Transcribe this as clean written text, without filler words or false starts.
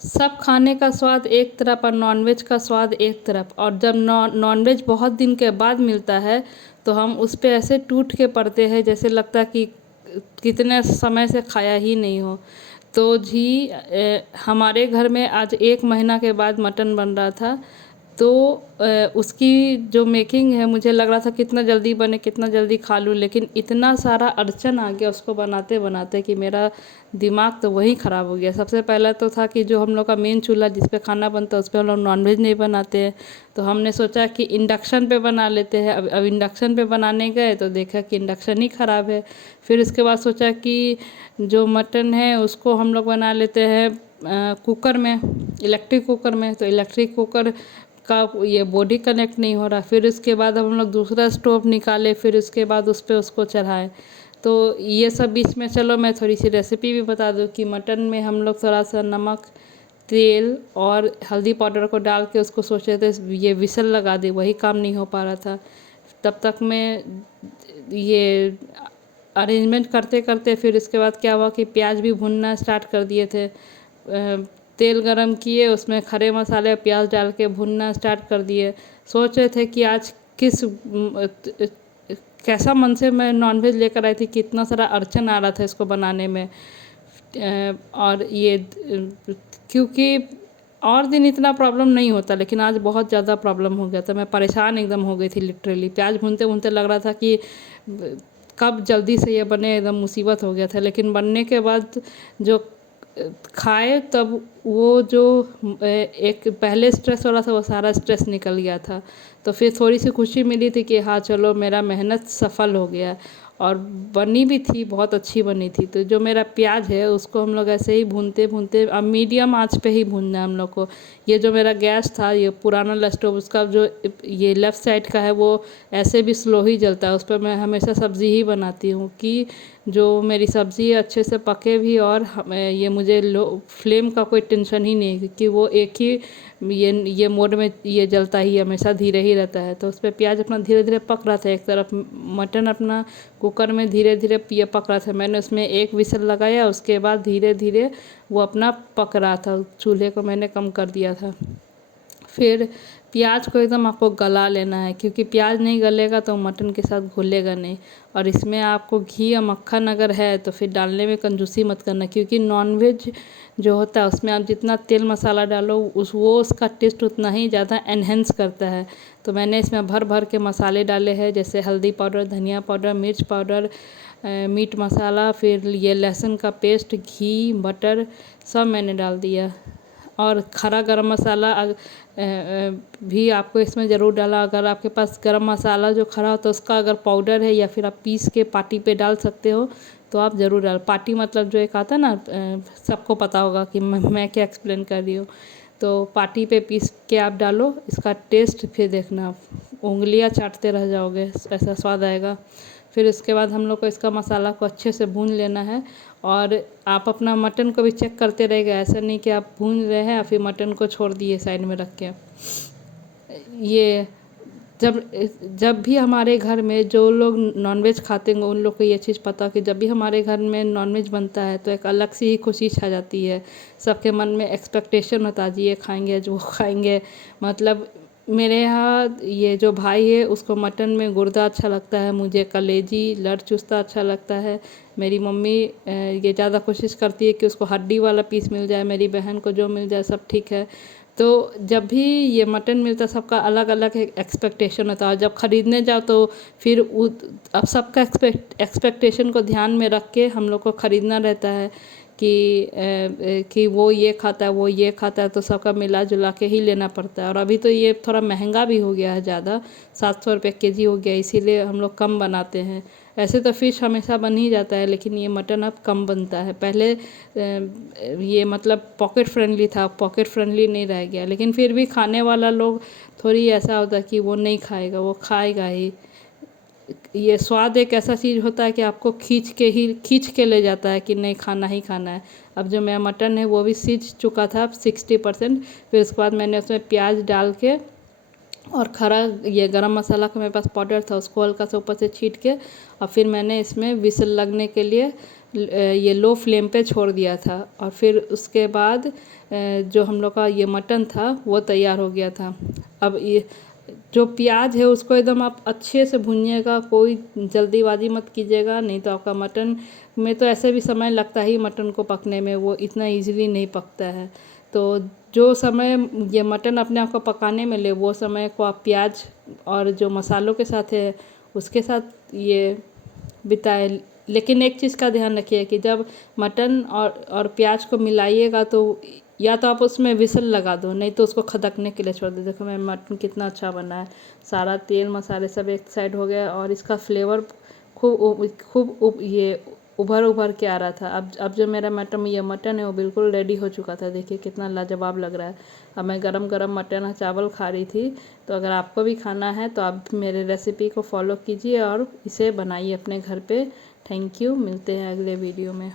सब खाने का स्वाद एक तरफ और नॉनवेज का स्वाद एक तरफ। और जब नॉनवेज बहुत दिन के बाद मिलता है तो हम उस पे ऐसे टूट के पड़ते हैं जैसे लगता है कि कितने समय से खाया ही नहीं हो। तो जी हमारे घर में आज 1 महीना के बाद मटन बन रहा था। तो उसकी जो मेकिंग है मुझे लग रहा था कितना जल्दी बने, कितना जल्दी खा लूँ, लेकिन इतना सारा अड़चन आ गया उसको बनाते बनाते कि मेरा दिमाग तो वही ख़राब हो गया। सबसे पहला तो था कि जो हम लोग का मेन चूल्हा जिस पे खाना बनता है उस पे हम लोग नॉनवेज नहीं बनाते हैं। तो हमने सोचा कि इंडक्शन पे बना लेते हैं। अब इंडक्शन पे बनाने गए तो देखा कि इंडक्शन ही ख़राब है। फिर उसके बाद सोचा कि जो मटन है उसको हम लोग बना लेते हैं कुकर में, इलेक्ट्रिक कुकर में। तो इलेक्ट्रिक कुकर का ये बॉडी कनेक्ट नहीं हो रहा। फिर उसके बाद हम लोग दूसरा स्टोव निकाले, फिर उसके बाद उस पर उसको चढ़ाए। तो ये सब बीच में चलो मैं थोड़ी सी रेसिपी भी बता दूँ कि मटन में हम लोग थोड़ा सा नमक, तेल और हल्दी पाउडर को डाल के उसको सोचे थे ये विसल लगा दे, वही काम नहीं हो पा रहा था। तब तक मैं ये अरेंजमेंट करते करते फिर इसके बाद क्या हुआ कि प्याज भी भुनना स्टार्ट कर दिए थे। तेल गरम किए, उसमें खड़े मसाले प्याज डाल के भुनना स्टार्ट कर दिए। सोच रहे थे कि आज कैसा मन से मैं नॉनवेज लेकर आई थी, कितना सारा अड़चन आ रहा था इसको बनाने में। और ये क्योंकि और दिन इतना प्रॉब्लम नहीं होता, लेकिन आज बहुत ज़्यादा प्रॉब्लम हो गया था। मैं परेशान एकदम हो गई थी लिटरली। प्याज भूनते भूनते लग रहा था कि कब जल्दी से ये बने, एकदम मुसीबत हो गया था। लेकिन बनने के बाद जो खाए तब वो जो एक पहले स्ट्रेस हो रहा था वो सारा स्ट्रेस निकल गया था। तो फिर थोड़ी सी खुशी मिली थी कि हाँ चलो मेरा मेहनत सफल हो गया। और बनी भी थी, बहुत अच्छी बनी थी। तो जो मेरा प्याज है उसको हम लोग ऐसे ही भूनते भूनते, अब मीडियम आंच पे ही भूनना है हम लोग को। ये जो मेरा गैस था, ये पुराना स्टोव, उसका जो ये लेफ़्ट साइड का है वो ऐसे भी स्लो ही जलता है। उस पर मैं हमेशा सब्ज़ी ही बनाती हूँ कि जो मेरी सब्ज़ी अच्छे से पके भी, और ये मुझे लो फ्लेम का कोई टेंशन ही नहीं कि वो एक ही ये मोड में ये जलता ही हमेशा धीरे ही रहता है। तो उस पर प्याज अपना धीरे धीरे पक रहा था, एक तरफ मटन अपना कुकर में धीरे धीरे ये पक रहा था। मैंने उसमें एक विसल लगाया, उसके बाद धीरे धीरे वो अपना पक रहा था। चूल्हे को मैंने कम कर दिया था। फिर प्याज को एकदम आपको गला लेना है, क्योंकि प्याज नहीं गलेगा तो मटन के साथ घुलेगा नहीं। और इसमें आपको घी या मक्खन अगर है तो फिर डालने में कंजूसी मत करना, क्योंकि नॉनवेज जो होता है उसमें आप जितना तेल मसाला डालो उसका टेस्ट उतना ही ज़्यादा एनहेंस करता है। तो मैंने इसमें भर भर के मसाले डाले हैं, जैसे हल्दी पाउडर, धनिया पाउडर, मिर्च पाउडर, मीट मसाला, फिर ये लहसुन का पेस्ट, घी, बटर सब मैंने डाल दिया। और खड़ा गरम मसाला भी आपको इसमें ज़रूर डाला। अगर आपके पास गरम मसाला जो खड़ा हो तो उसका अगर पाउडर है या फिर आप पीस के पार्टी पे डाल सकते हो तो आप ज़रूर डाल। पार्टी मतलब जो एक आता है ना, सबको पता होगा कि मैं क्या एक्सप्लेन कर रही हूँ। तो पार्टी पे पीस के आप डालो, इसका टेस्ट फिर देखना आप उंगलियां चाटते रह जाओगे, ऐसा स्वाद आएगा। फिर उसके बाद हम लोग को इसका मसाला को अच्छे से भून लेना है। और आप अपना मटन को भी चेक करते रहेगा, ऐसा नहीं कि आप भून रहे हैं और फिर मटन को छोड़ दिए साइड में रख के। ये जब जब भी हमारे घर में जो लोग नॉनवेज खाते हैं उन लोग को ये चीज़ पता कि जब भी हमारे घर में नॉनवेज बनता है तो एक अलग सी ही खुशी छा जाती है। सबके मन में एक्सपेक्टेशन होता है, जी ये खाएंगे, आज वो खाएंगे। मतलब मेरे यहाँ ये जो भाई है उसको मटन में गुर्दा अच्छा लगता है, मुझे कलेजी, लड़ चुस्ता अच्छा लगता है। मेरी मम्मी ये ज़्यादा कोशिश करती है कि उसको हड्डी वाला पीस मिल जाए, मेरी बहन को जो मिल जाए सब ठीक है। तो जब भी ये मटन मिलता है सबका अलग अलग एक्सपेक्टेशन होता है। और जब ख़रीदने जाओ तो फिर अब सबका एक्सपेक्टेशन को ध्यान में रख के हम लोग को ख़रीदना रहता है कि वो ये खाता है, वो ये खाता है, तो सबका मिला जुला के ही लेना पड़ता है। और अभी तो ये थोड़ा महंगा भी हो गया है ज़्यादा, 700 रुपये केजी हो गया, इसीलिए हम लोग कम बनाते हैं। ऐसे तो फ़िश हमेशा बन ही जाता है, लेकिन ये मटन अब कम बनता है। पहले ये मतलब पॉकेट फ्रेंडली था, पॉकेट फ्रेंडली नहीं रह गया। लेकिन फिर भी खाने वाला लोग थोड़ी ऐसा होता है कि वो नहीं खाएगा, वो खाएगा ही। ये स्वाद एक ऐसा चीज़ होता है कि आपको खींच के ले जाता है कि नहीं खाना ही खाना है। अब जो मेरा मटन है वो भी सीझ चुका था 60%। फिर उसके बाद मैंने उसमें प्याज डाल के और खड़ा ये गरम मसाला का मेरे पास पाउडर था उसको हल्का सा ऊपर से छींट के, और फिर मैंने इसमें विसल लगने के लिए ये लो फ्लेम पे छोड़ दिया था और फिर उसके बाद जो हम लोग का ये मटन था वो तैयार हो गया था। अब ये जो प्याज है उसको एकदम आप अच्छे से भूनिएगा, कोई जल्दीबाजी मत कीजिएगा, नहीं तो आपका मटन में तो ऐसे भी समय लगता ही मटन को पकने में, वो इतना इजीली नहीं पकता है। तो जो समय ये मटन अपने आप को पकाने में ले वो समय को आप प्याज और जो मसालों के साथ है उसके साथ ये बिताए। लेकिन एक चीज़ का ध्यान रखिए कि जब मटन और प्याज को मिलाइएगा तो या तो आप उसमें विसल लगा दो, नहीं तो उसको खदकने के लिए छोड़ दो। देखो मेरा मटन कितना अच्छा बना है, सारा तेल मसाले सब एक साइड हो गया और इसका फ्लेवर ये उभर उभर के आ रहा था। अब जो मेरा मटन है वो बिल्कुल रेडी हो चुका था। देखिए कितना लाजवाब लग रहा है। अब मैं गरम गरम मटन और चावल खा रही थी। तो अगर आपको भी खाना है तो आप मेरे रेसिपी को फॉलो कीजिए और इसे बनाइए अपने घर पे। थैंक यू, मिलते हैं अगले वीडियो में।